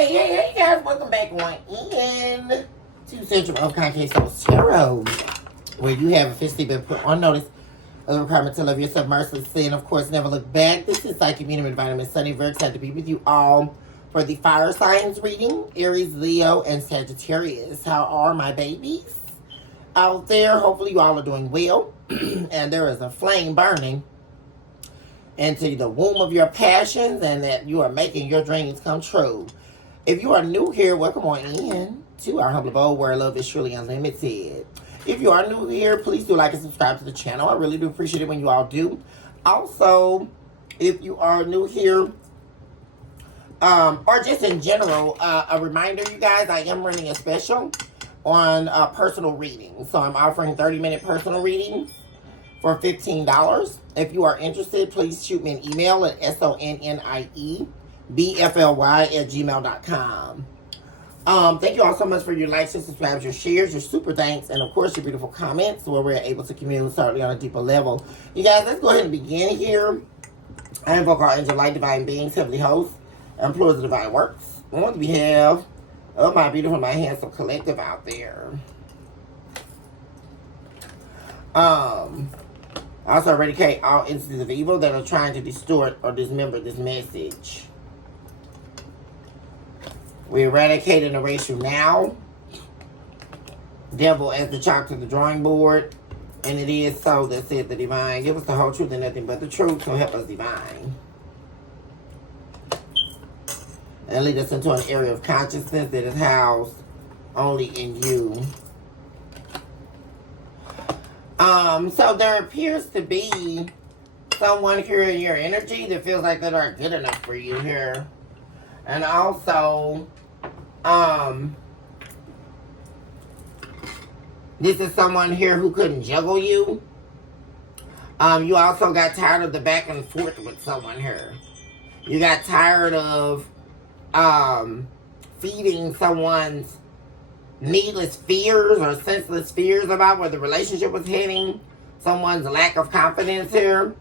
Hey guys, welcome back on in to Central of Concave Souls Tarot, where you have officially been put on notice of the requirement to love yourself mercilessly and of course never look back. This is Psychic Medium and Vitamin Sunny. Very excited to be with you all for the fire signs reading, Aries, Leo, and Sagittarius. How are my babies out there? Hopefully you all are doing well and there is a flame burning into the womb of your passions and that you are making your dreams come true. If you are new here, welcome on in to our humble abode where love is truly unlimited. If you are new here, please do like and subscribe to the channel. I really do appreciate it when you all do. Also, if you are new here, or just in general, a reminder, you guys, I am running a special on personal reading. So I'm offering 30-minute personal readings for $15. If you are interested, please shoot me an email at sonniebfly@gmail.com. Thank you all so much for your likes, your subscribes, your shares, your super thanks, and of course your beautiful comments where we're able to commune certainly on a deeper level. You guys, let's go ahead and begin here. I invoke our angel light, divine beings, heavenly hosts, and plurals of divine works. On behalf of my beautiful, my handsome collective out there. Also eradicate all instances of evil that are trying to distort or dismember this message. We eradicate and erase you now. Devil as the chalk to the drawing board. And it is so that said the divine. Give us the whole truth and nothing but the truth. So help us divine. And lead us into an area of consciousness that is housed only in you. So there appears to be someone here in your energy that feels like they aren't good enough for you here. And also, this is someone here who couldn't juggle you. You also got tired of the back and forth with someone here. You got tired of, feeding someone's needless fears or senseless fears about where the relationship was heading, someone's lack of confidence here,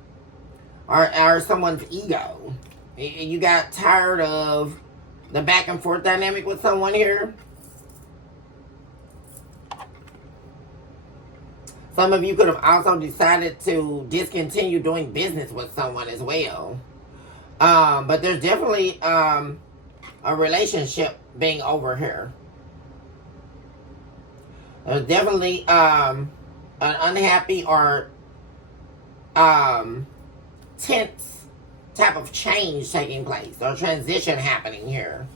or someone's ego. You got tired of the back and forth dynamic with someone here. Some of you could have also decided to discontinue doing business with someone as well. But there's definitely a relationship being over here. There's definitely an unhappy or tense type of change taking place or transition happening here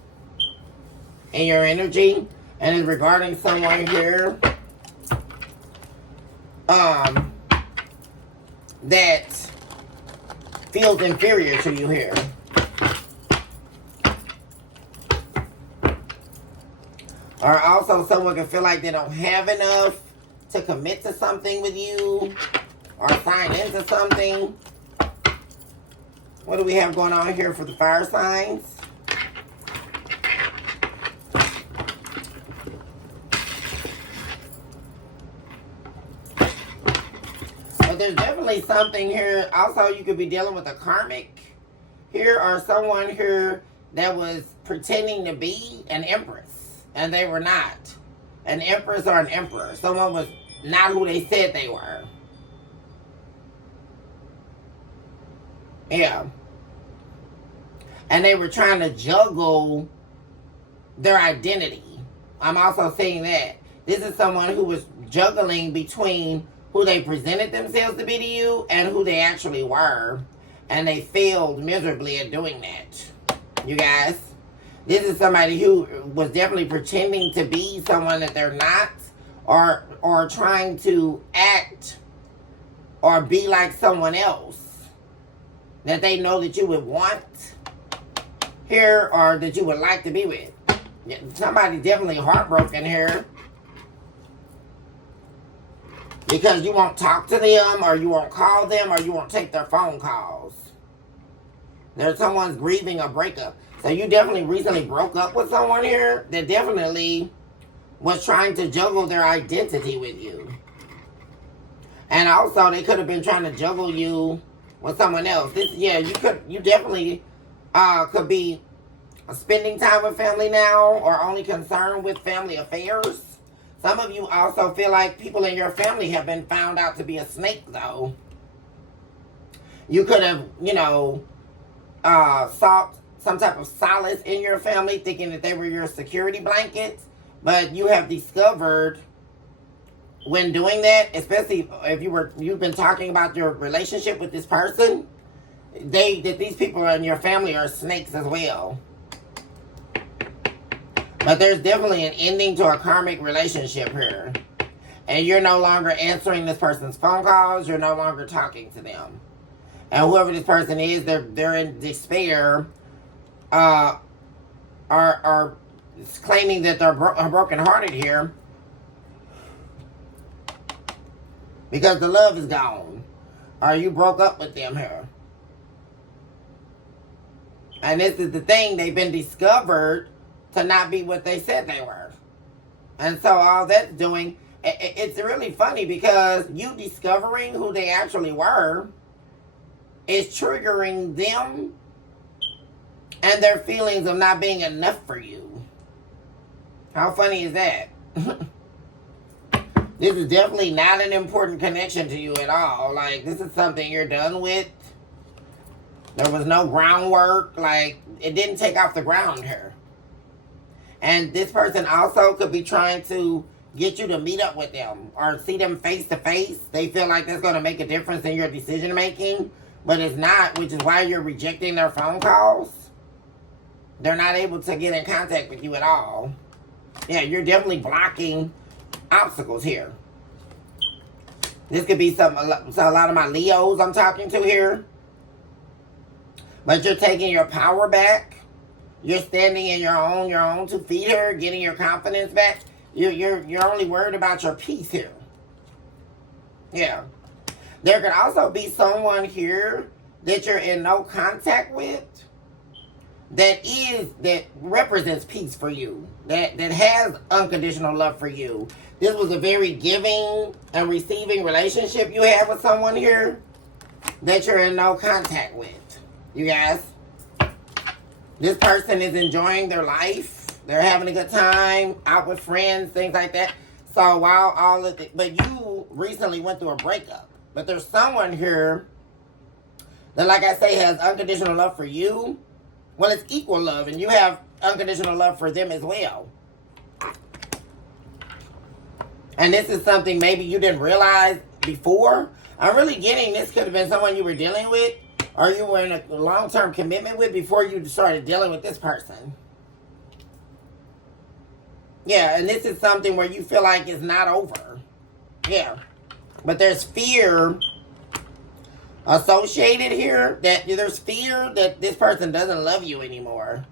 in your energy. And is regarding someone here that feels inferior to you here. Or also someone can feel like they don't have enough to commit to something with you or sign into something. What do we have going on here for the fire signs? But there's definitely something here. Also, you could be dealing with a karmic here or someone here that was pretending to be an empress. And they were not. An empress or an emperor. Someone was not who they said they were. Yeah. And they were trying to juggle their identity. I'm also seeing that. This is someone who was juggling between who they presented themselves to be to you and who they actually were. And they failed miserably at doing that. You guys. This is somebody who was definitely pretending to be someone that they're not, or trying to act or be like someone else that they know that you would want here or that you would like to be with. Somebody definitely heartbroken here because you won't talk to them or you won't call them or you won't take their phone calls. There's someone's grieving a breakup. So you definitely recently broke up with someone here that definitely was trying to juggle their identity with you. And also they could have been trying to juggle you with someone else. You definitely could be spending time with family now or only concerned with family affairs. Some of you also feel like people in your family have been found out to be a snake, though. You could have, sought some type of solace in your family, thinking that they were your security blankets. But you have discovered when doing that, especially if you've been talking about your relationship with this person, that these people in your family are snakes as well. But there's definitely an ending to a karmic relationship here. And you're no longer answering this person's phone calls. You're no longer talking to them. And whoever this person is, they're in despair. Are claiming that they're brokenhearted here. Because the love is gone. Or you broke up with them here. And this is the thing. They've been discovered to not be what they said they were. And so all that's doing, it's really funny because you discovering who they actually were is triggering them and their feelings of not being enough for you. How funny is that? This is definitely not an important connection to you at all. Like, this is something you're done with. There was no groundwork. Like, it didn't take off the ground here. And this person also could be trying to get you to meet up with them or see them face to face. They feel like that's going to make a difference in your decision making, but it's not, which is why you're rejecting their phone calls. They're not able to get in contact with you at all. Yeah, you're definitely blocking obstacles here. This could be a lot of my Leos I'm talking to here. But you're taking your power back. You're standing in your own 2 feet here, getting your confidence back. You're only worried about your peace here. Yeah. There could also be someone here that you're in no contact with that represents peace for you. That has unconditional love for you. This was a very giving and receiving relationship you have with someone here that you're in no contact with. You guys. This person is enjoying their life. They're having a good time, out with friends, things like that. So while but you recently went through a breakup. But there's someone here that, like I say, has unconditional love for you. Well, it's equal love, and you have unconditional love for them as well. And this is something maybe you didn't realize before. I'm really getting this could have been someone you were dealing with, or you were in a long-term commitment with before you started dealing with this person. Yeah, and this is something where you feel like it's not over. Yeah. But there's fear associated here. That there's fear that this person doesn't love you anymore.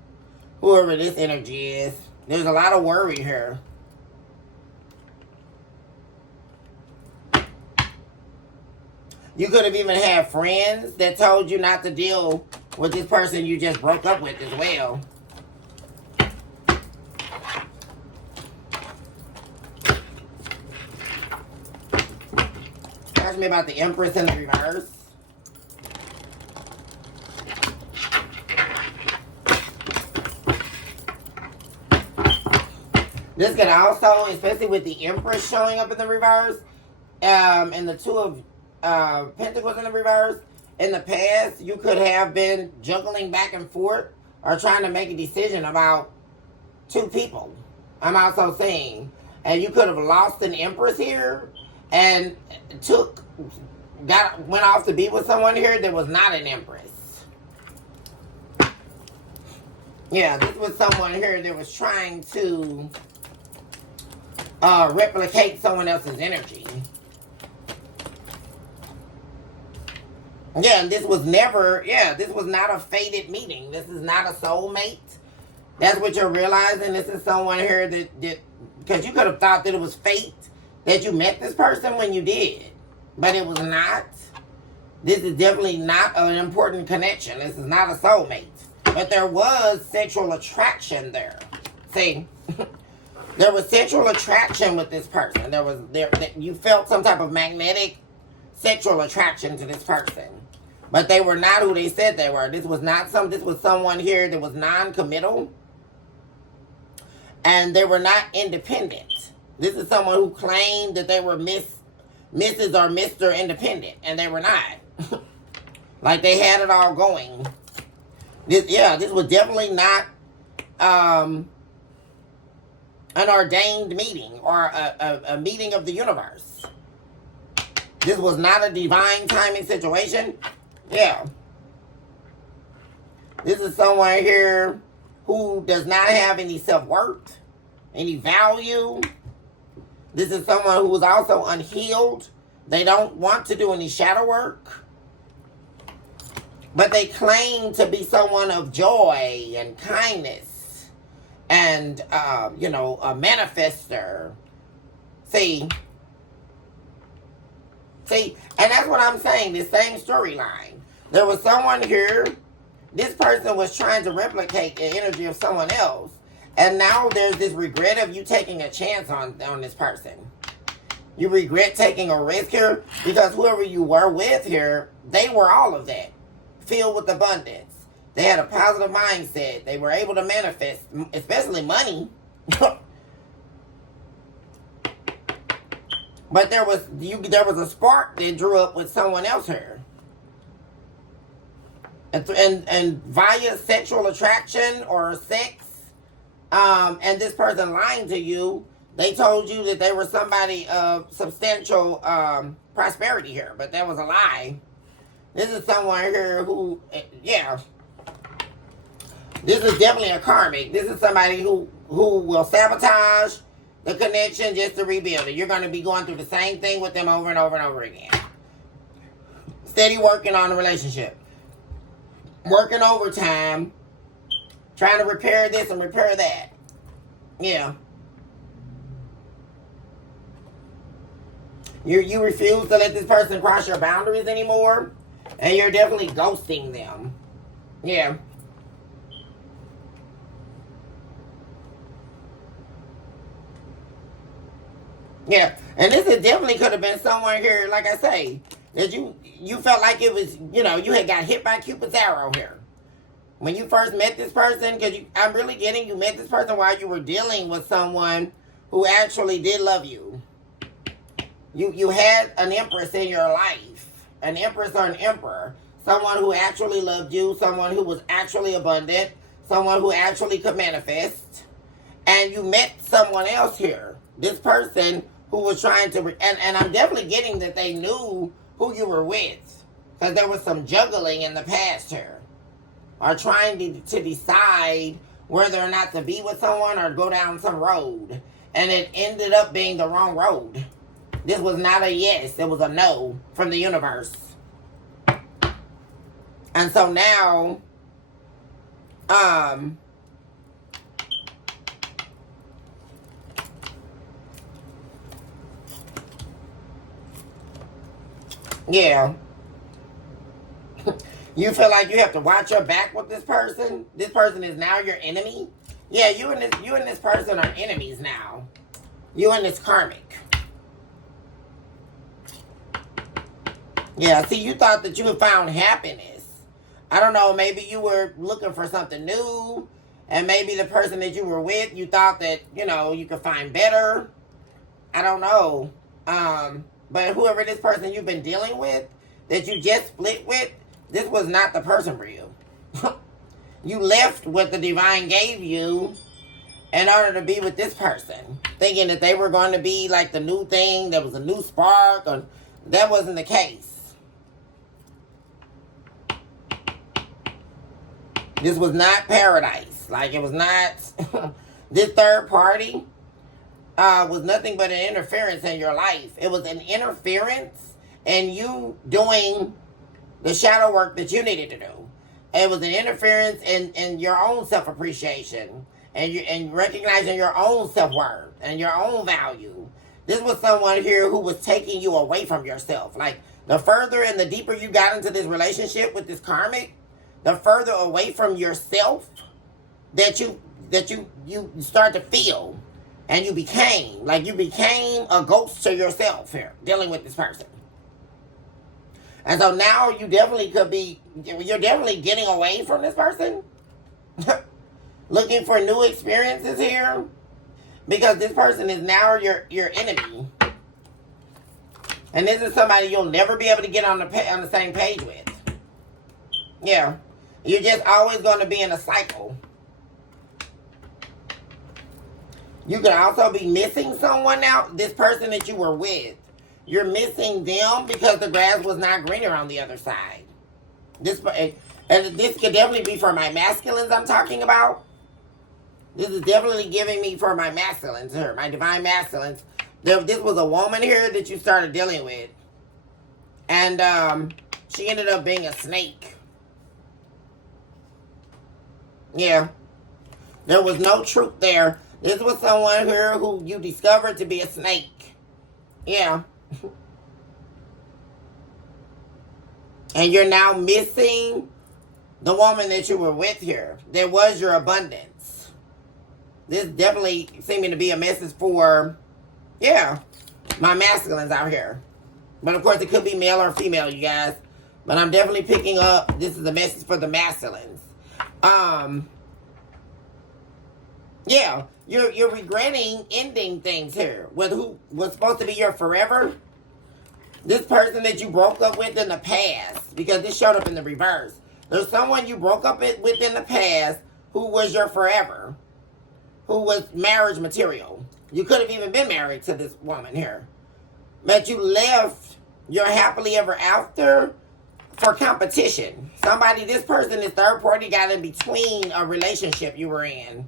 Whoever this energy is. There's a lot of worry here. You could have even had friends that told you not to deal with this person you just broke up with as well. Ask me about the Empress in the reverse. This could also, especially with the Empress showing up in the reverse, and the Two of Pentacles in the reverse, in the past, you could have been juggling back and forth or trying to make a decision about 2 people. I'm also saying, and you could have lost an Empress here and went off to be with someone here that was not an Empress. Yeah, this was someone here that was trying to replicate someone else's energy. Yeah, this was not a fated meeting. This is not a soulmate. That's what you're realizing. This is someone here that because you could have thought that it was fate that you met this person when you did. But it was not. This is definitely not an important connection. This is not a soulmate. But there was sexual attraction there. See? There was sexual attraction with this person. You felt some type of magnetic sexual attraction to this person. But they were not who they said they were. This was someone here that was non-committal. And they were not independent. This is someone who claimed that they were Mrs. or Mr. Independent. And they were not. Like they had it all going. This was definitely not an ordained meeting or a meeting of the universe. This was not a divine timing situation. Yeah. This is someone here who does not have any self-worth, any value. This is someone who is also unhealed. They don't want to do any shadow work. But they claim to be someone of joy and kindness and, a manifester. See, and that's what I'm saying, the same storyline. There was someone here, this person was trying to replicate the energy of someone else. And now there's this regret of you taking a chance on this person. You regret taking a risk here because whoever you were with here, they were all of that. Filled with abundance. They had a positive mindset. They were able to manifest, especially money. But there was a spark that drew up with someone else here. And via sexual attraction or sex, and this person lying to you, they told you that they were somebody of substantial prosperity here, but that was a lie. This is someone here who, this is definitely a karmic. This is somebody who will sabotage the connection just to rebuild it. You're going to be going through the same thing with them over and over and over again. Steady working on the relationship. Working overtime. Trying to repair this and repair that. Yeah. You refuse to let this person cross your boundaries anymore. And you're definitely ghosting them. Yeah. Yeah. And this definitely could have been someone here, like I say, that you felt like it was, you had got hit by Cupid's arrow here. When you first met this person, because I'm really getting you met this person while you were dealing with someone who actually did love you. You had an empress in your life. An empress or an emperor. Someone who actually loved you. Someone who was actually abundant. Someone who actually could manifest. And you met someone else here. This person who was trying to... And I'm definitely getting that they knew who you were with. Because there was some juggling in the past here. Or trying to decide whether or not to be with someone or go down some road. And it ended up being the wrong road. This was not a yes. It was a no from the universe. And so now, yeah. You feel like you have to watch your back with this person? This person is now your enemy? Yeah, you and this person are enemies now. You and this karmic. Yeah, see, you thought that you had found happiness. I don't know, maybe you were looking for something new. And maybe the person that you were with, you thought that, you could find better. I don't know. But whoever this person you've been dealing with, that you just split with, this was not the person for you. You left what the divine gave you in order to be with this person. Thinking that they were going to be like the new thing, there was a new spark. Or that wasn't the case. This was not paradise. Like, it was not... This third party was nothing but an interference in your life. It was an interference in you doing the shadow work that you needed to do. It was an interference in your own self-appreciation. And recognizing your own self-worth and your own value. This was someone here who was taking you away from yourself. Like, the further and the deeper you got into this relationship with this karmic, the further away from yourself that you start to feel. And you became a ghost to yourself here, dealing with this person. And so now you definitely could be, you're definitely getting away from this person. Looking for new experiences here. Because this person is now your enemy. And this is somebody you'll never be able to get on the same page with. Yeah. You're just always going to be in a cycle. You could also be missing someone now. This person that you were with. You're missing them because the grass was not greener on the other side. And this could definitely be for my masculines I'm talking about. This is definitely giving me for my masculines here, my divine masculines. This was a woman here that you started dealing with. And she ended up being a snake. Yeah. There was no truth there. This was someone here who you discovered to be a snake. Yeah. And you're now missing the woman that you were with here. There was your abundance. This definitely seeming to be a message for, yeah, my masculines out here. But of course it could be male or female, you guys. But I'm definitely picking up, this is a message for the masculines. Yeah, you're regretting ending things here with who was supposed to be your forever. This person that you broke up with in the past, because this showed up in the reverse. There's someone you broke up with in the past who was your forever, who was marriage material. You could have even been married to this woman here, but you left your happily ever after for competition. Somebody, this person, this third party got in between a relationship you were in.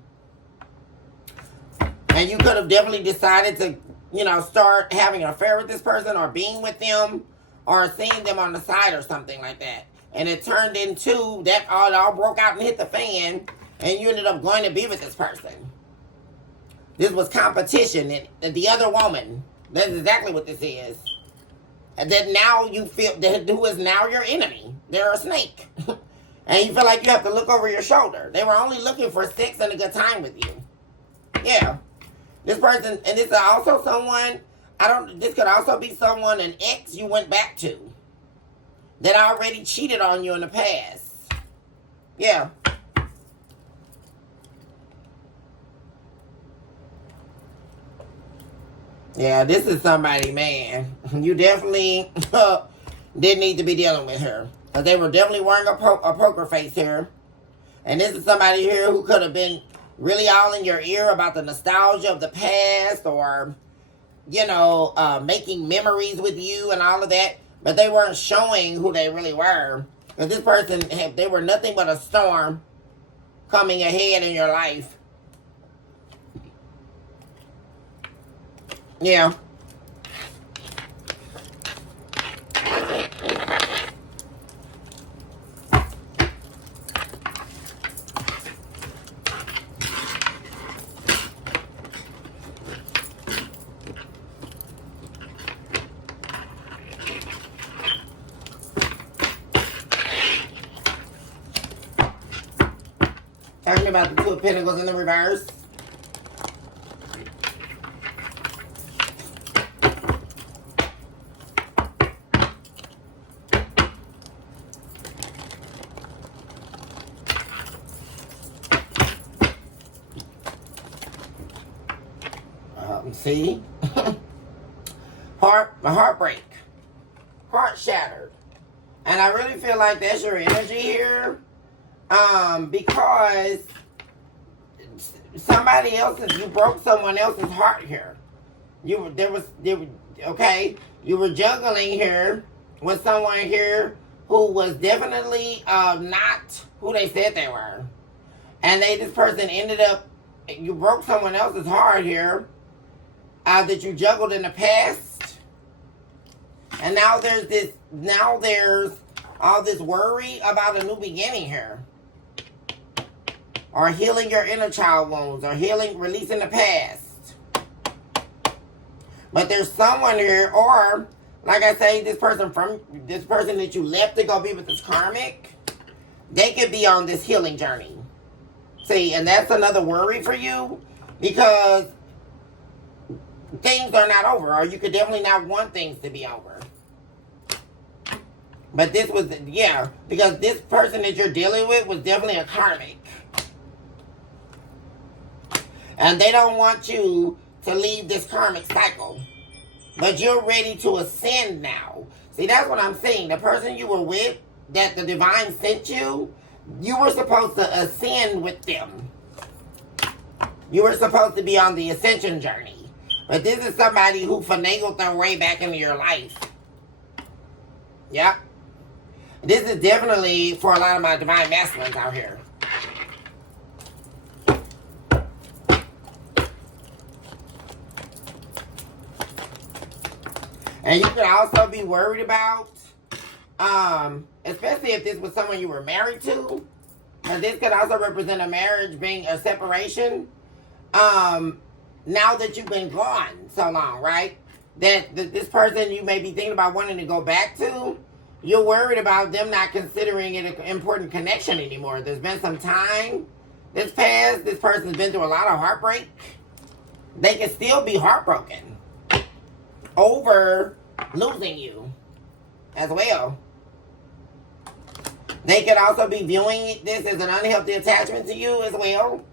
And you could have definitely decided to, you know, start having an affair with this person or being with them or seeing them on the side or something like that. And it turned into that all broke out and hit the fan and you ended up going to be with this person. This was competition. And the other woman, that's exactly what this is. And that now you feel, that who is now your enemy. They're a snake. And you feel like you have to look over your shoulder. They were only looking for sex and a good time with you. Yeah. This person, and this is also someone, this could also be someone, an ex you went back to that already cheated on you in the past. Yeah. Yeah, this is somebody, man. You definitely didn't need to be dealing with her. Because they were definitely wearing a poker face here. And this is somebody here who could have been really all in your ear about the nostalgia of the past or, you know, making memories with you and all of that. But they weren't showing who they really were. Because this person, they were nothing but a storm coming ahead in your life. Yeah. Talking about the Two of Pentacles in the reverse. See? Heartbreak. Heart shattered. And I really feel like that's your energy here. Because somebody else's, you broke someone else's heart here. You were juggling here with someone here who was definitely not who they said they were. And this person ended up, you broke someone else's heart here that you juggled in the past. And now there's all this worry about a new beginning here. Or healing your inner child wounds, or releasing the past. But there's someone here, or like I say, this person that you left to go be with this karmic, they could be on this healing journey. See, and that's another worry for you, because things are not over, or you could definitely not want things to be over. But this was, yeah, because this person that you're dealing with was definitely a karmic. And they don't want you to leave this karmic cycle. But you're ready to ascend now. See, that's what I'm saying. The person you were with, that the divine sent you, you were supposed to ascend with them. You were supposed to be on the ascension journey. But this is somebody who finagled their way back into your life. Yep. This is definitely for a lot of my divine masculines out here. And you could also be worried about, especially if this was someone you were married to, but this could also represent a marriage being a separation. Now that you've been gone so long, right? That this person you may be thinking about wanting to go back to, you're worried about them not considering it an important connection anymore. There's been some time that's passed. This person's been through a lot of heartbreak. They can still be heartbroken over losing you as well. They could also be viewing this as an unhealthy attachment to you as well.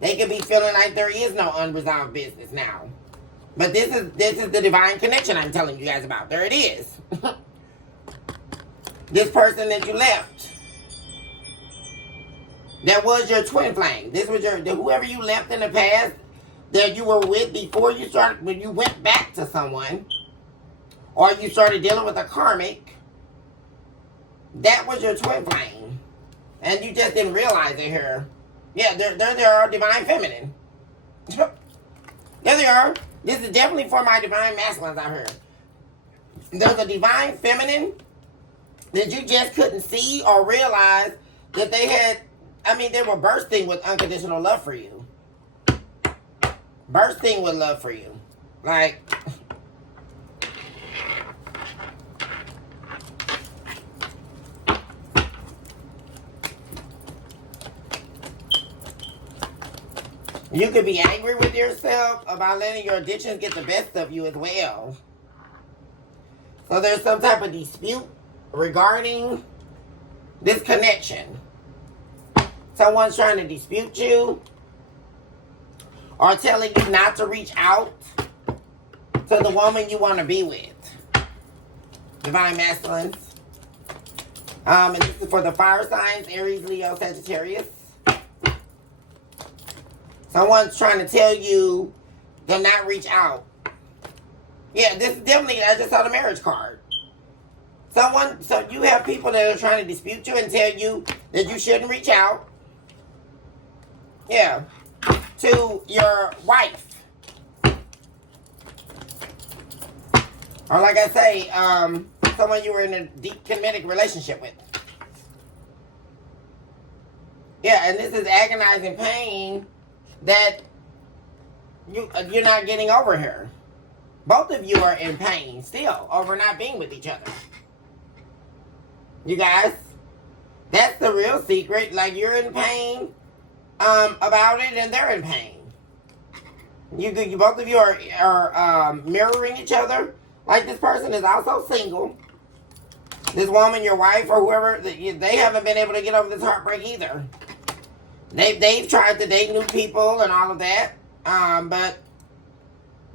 They could be feeling like there is no unresolved business now. But this is the divine connection I'm telling you guys about. There it is. This person that you left, that was your twin flame. This was whoever you left in the past that you were with before you started, when you went back to someone, or you started dealing with a karmic. That was your twin flame, and you just didn't realize it here. Yeah, they are divine feminine. There they are. This is definitely for my divine masculines out here. There's a divine feminine that you just couldn't see or realize that they had. I mean, they were bursting with unconditional love for you. Bursting with love for you. Like, you could be angry with yourself about letting your addictions get the best of you as well. So there's some type of dispute regarding this connection. Someone's trying to dispute you or telling you not to reach out to the woman you want to be with. Divine masculines. And this is for the fire signs, Aries, Leo, Sagittarius. Someone's trying to tell you to not reach out. Yeah, this is definitely, I just saw the marriage card. So you have people that are trying to dispute you and tell you that you shouldn't reach out. Yeah. To your wife. Or like I say, someone you were in a deep committed relationship with. Yeah, and this is agonizing pain that you're not getting over here. Both of you are in pain still over not being with each other. You guys, that's the real secret. Like, you're in pain about it, and they're in pain. You both of you are mirroring each other. Like, this person is also single. This woman, your wife, or whoever, they haven't been able to get over this heartbreak either. They've tried to date new people and all of that, but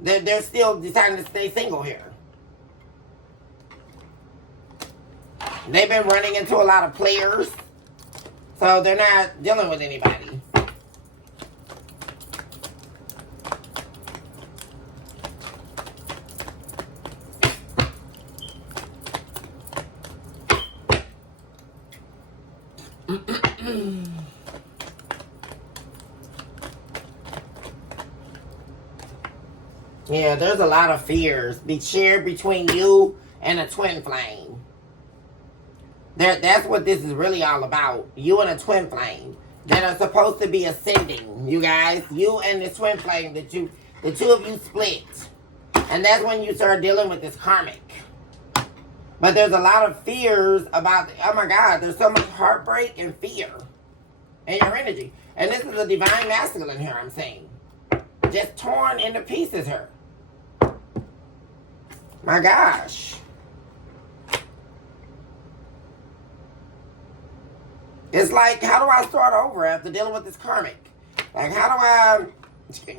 they're still deciding to stay single here. They've been running into a lot of players, so they're not dealing with anybody. Yeah, there's a lot of fears be shared between you and a twin flame. That's what this is really all about. You and a twin flame that are supposed to be ascending. You guys, you and this twin flame the two of you split, and that's when you start dealing with this karmic. But there's a lot of fears about. Oh my God, there's so much heartbreak and fear in your energy, and this is a divine masculine here. I'm saying, just torn into pieces here. My gosh. It's like, how do I start over after dealing with this karmic? Like, how do I,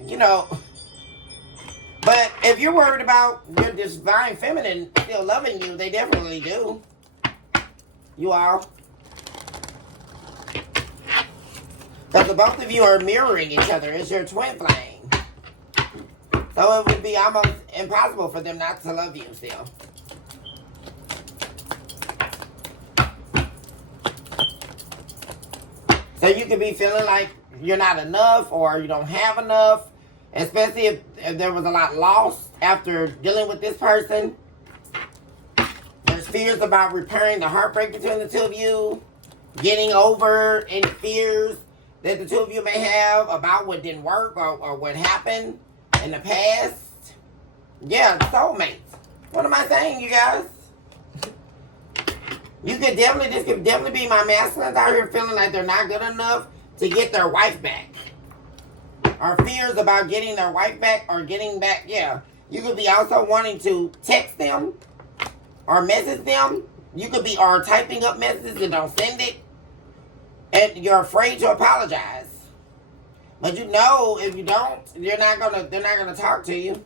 you know... But if you're worried about your divine feminine still loving you, they definitely do. You all. Because the both of you are mirroring each other. It's your twin flame. So it would be almost impossible for them not to love you still. So you could be feeling like you're not enough or you don't have enough. Especially if there was a lot lost after dealing with this person. There's fears about repairing the heartbreak between the two of you. Getting over any fears that the two of you may have about what didn't work or what happened in the past. Yeah, soulmates. What am I saying, you guys? This could definitely be my masculines out here feeling like they're not good enough to get their wife back. Or fears about getting their wife back or getting back, yeah. You could be also wanting to text them or message them. You could be or typing up messages and don't send it. And you're afraid to apologize. But you know if you don't, they're not gonna talk to you.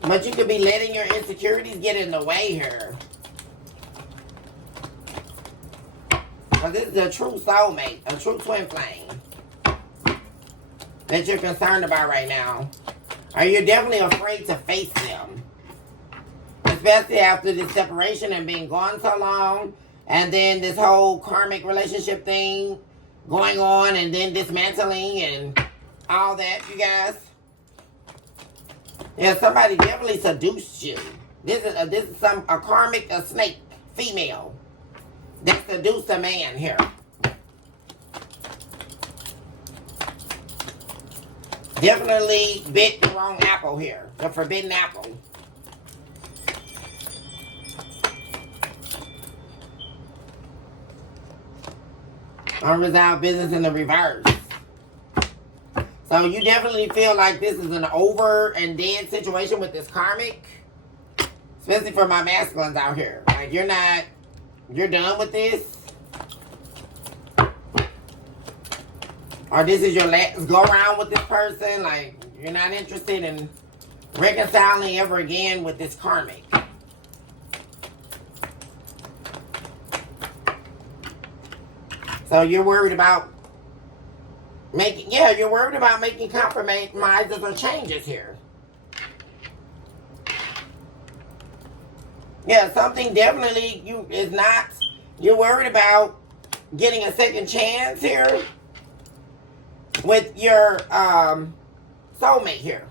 But you could be letting your insecurities get in the way here. Because this is a true soulmate, a true twin flame that you're concerned about right now. Or you're definitely afraid to face them. Especially after this separation and being gone so long. And then this whole karmic relationship thing going on. And then dismantling and all that, you guys. Yeah, somebody definitely seduced you. This is a karmic, a snake, female. That seduced a man here. Definitely bit the wrong apple here. The forbidden apple. Unresolved business in the reverse. So you definitely feel like this is an over and dead situation with this karmic. Especially for my masculines out here. Like you're done with this. Or this is your last go around with this person. Like, you're not interested in reconciling ever again with this karmic. So you're worried about you're worried about making compromises or changes here. Yeah, something definitely you're worried about getting a second chance here with your soulmate here.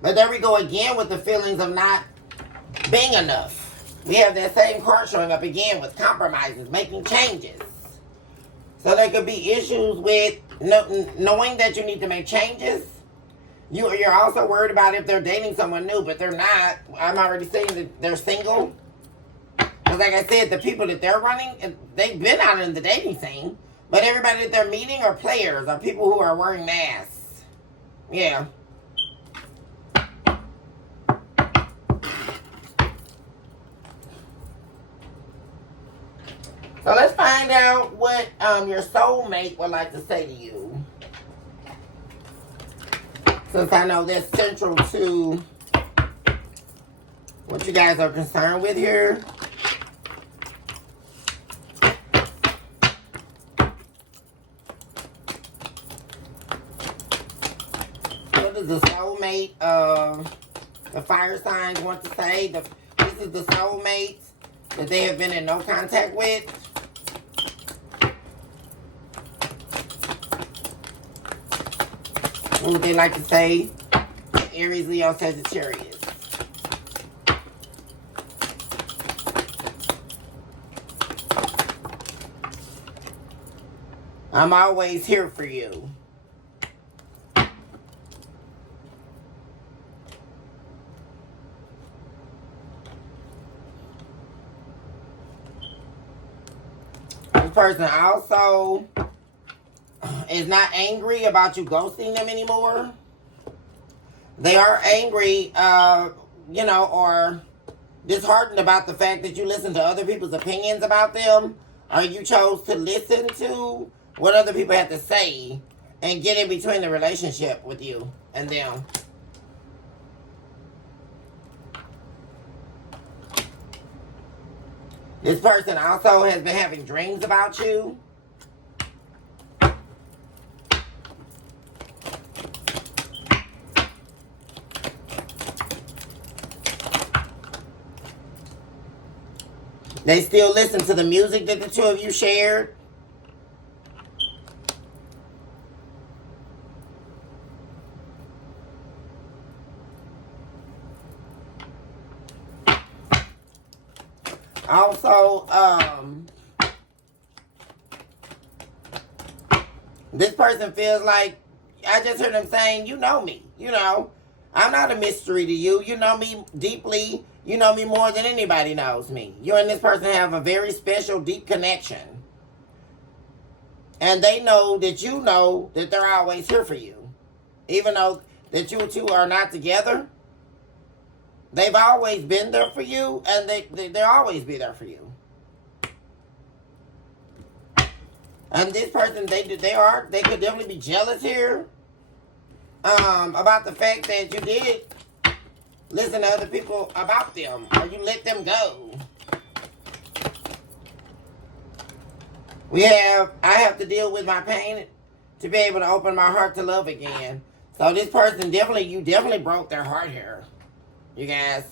But there we go again with the feelings of not being enough. We have that same card showing up again with compromises, making changes. So there could be issues with knowing that you need to make changes. You're also worried about if they're dating someone new, but they're not. I'm already saying that they're single. Because like I said, the people that they're running, they've been out in the dating scene. But everybody that they're meeting are players, or people who are wearing masks. Yeah. So let's find out what your soulmate would like to say to you. Since I know that's central to what you guys are concerned with here. What does the soulmate the fire signs want to say? This is the soulmate that they have been in no contact with. What would they like to say? Aries, Leo, Sagittarius. I'm always here for you. This person also is not angry about you ghosting them anymore. They are angry, or disheartened about the fact that you listen to other people's opinions about them, or you chose to listen to what other people have to say and get in between the relationship with you and them. This person also has been having dreams about you. They still listen to the music that the two of you shared. Also, this person feels like, I just heard them saying, you know me. You know, I'm not a mystery to you. You know me deeply. You know me more than anybody knows me. You and this person have a very special, deep connection. And they know that you know that they're always here for you. Even though that you two are not together, they've always been there for you, and they'll always be there for you. And this person, they could definitely be jealous here about the fact that you did listen to other people about them, or you let them go. I have to deal with my pain to be able to open my heart to love again. So this person you definitely broke their heart here, you guys.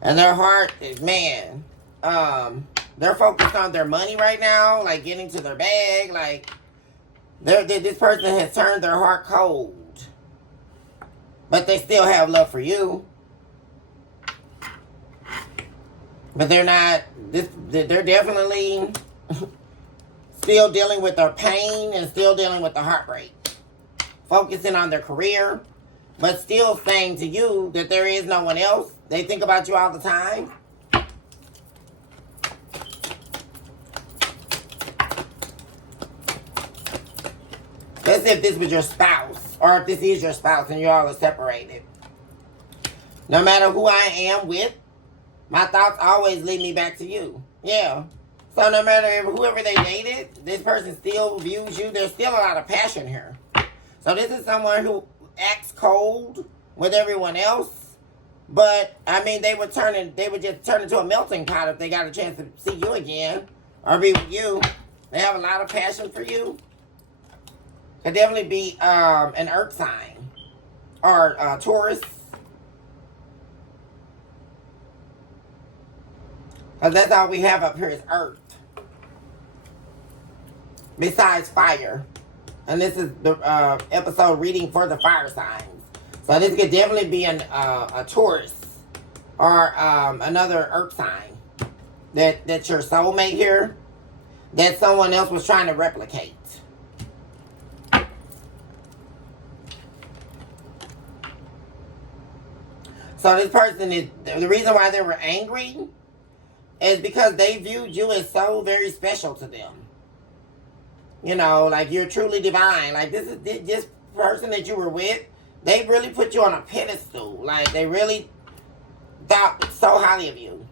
And their heart is, man, they're focused on their money right now, like getting to their bag, like this person has turned their heart cold. But they still have love for you. But they're definitely still dealing with their pain and still dealing with the heartbreak. Focusing on their career, but still saying to you that there is no one else. They think about you all the time. Let's see if this was your spouse, or if this is your spouse and you all are separated. No matter who I am with, my thoughts always lead me back to you. Yeah. So no matter whoever they dated, this person still views you. There's still a lot of passion here. So this is someone who acts cold with everyone else. But, I mean, they would just turn into a melting pot if they got a chance to see you again or be with you. They have a lot of passion for you. Could definitely be an earth sign or Taurus. Because that's all we have up here is earth. Besides fire. And this is the episode reading for the fire signs. So this could definitely be a Taurus or another earth sign. That's your soulmate here. That someone else was trying to replicate. So this person is, the reason why they were angry is because they viewed you as so very special to them. You know, like you're truly divine. Like this person that you were with, they really put you on a pedestal. Like they really thought so highly of you.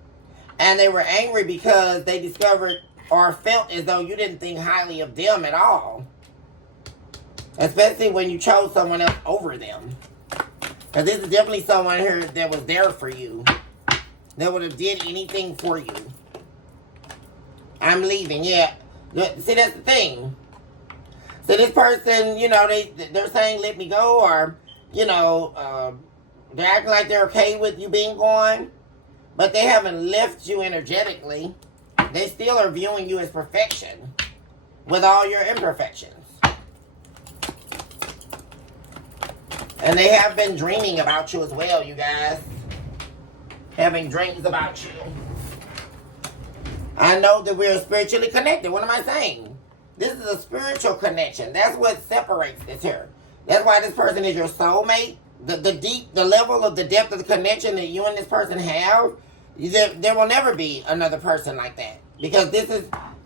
And they were angry because they discovered or felt as though you didn't think highly of them at all. Especially when you chose someone else over them. Because this is definitely someone here that was there for you. That would have did anything for you. I'm leaving, yeah. See, that's the thing. So this person, you know, they're saying let me go, or, you know, they're acting like they're okay with you being gone. But they haven't left you energetically. They still are viewing you as perfection with all your imperfections. And they have been dreaming about you as well, you guys. Having dreams about you. I know that we're spiritually connected. What am I saying? This is a spiritual connection. That's what separates this here. That's why this person is your soulmate. The level of the depth of the connection that you and this person have, there will never be another person like that. Because this is,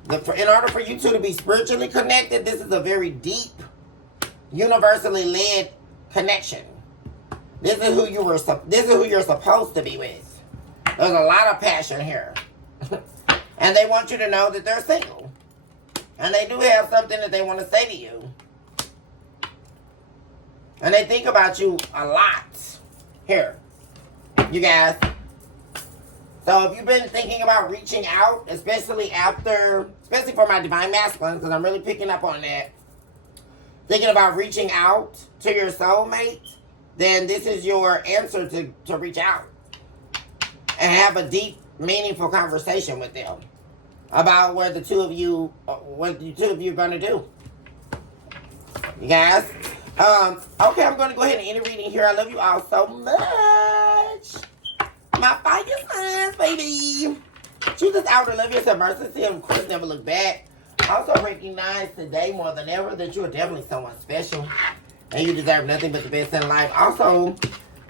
in order for you two to be spiritually connected, this is a very deep, universally led connection. This is who you're supposed to be with. There's a lot of passion here. And they want you to know that they're single. And they do have something that they want to say to you. And they think about you a lot. Here, you guys. So if you've been thinking about reaching out, especially for my divine masculine, because I'm really picking up on that, thinking about reaching out to your soulmate, then this is your answer to reach out and have a deep, meaningful conversation with them about what the two of you are going to do. You guys? Okay, I'm going to go ahead and end the reading here. I love you all so much. My fire signs, baby. Choose this hour to love yourself, mercy, and of course, never look back. Also recognize today more than ever that you are definitely someone special and you deserve nothing but the best in life. Also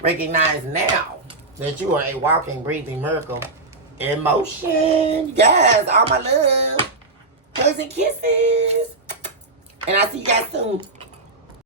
recognize now that you are a walking, breathing miracle in motion. Guys, all my love. Hugs and kisses. And I'll see you guys soon.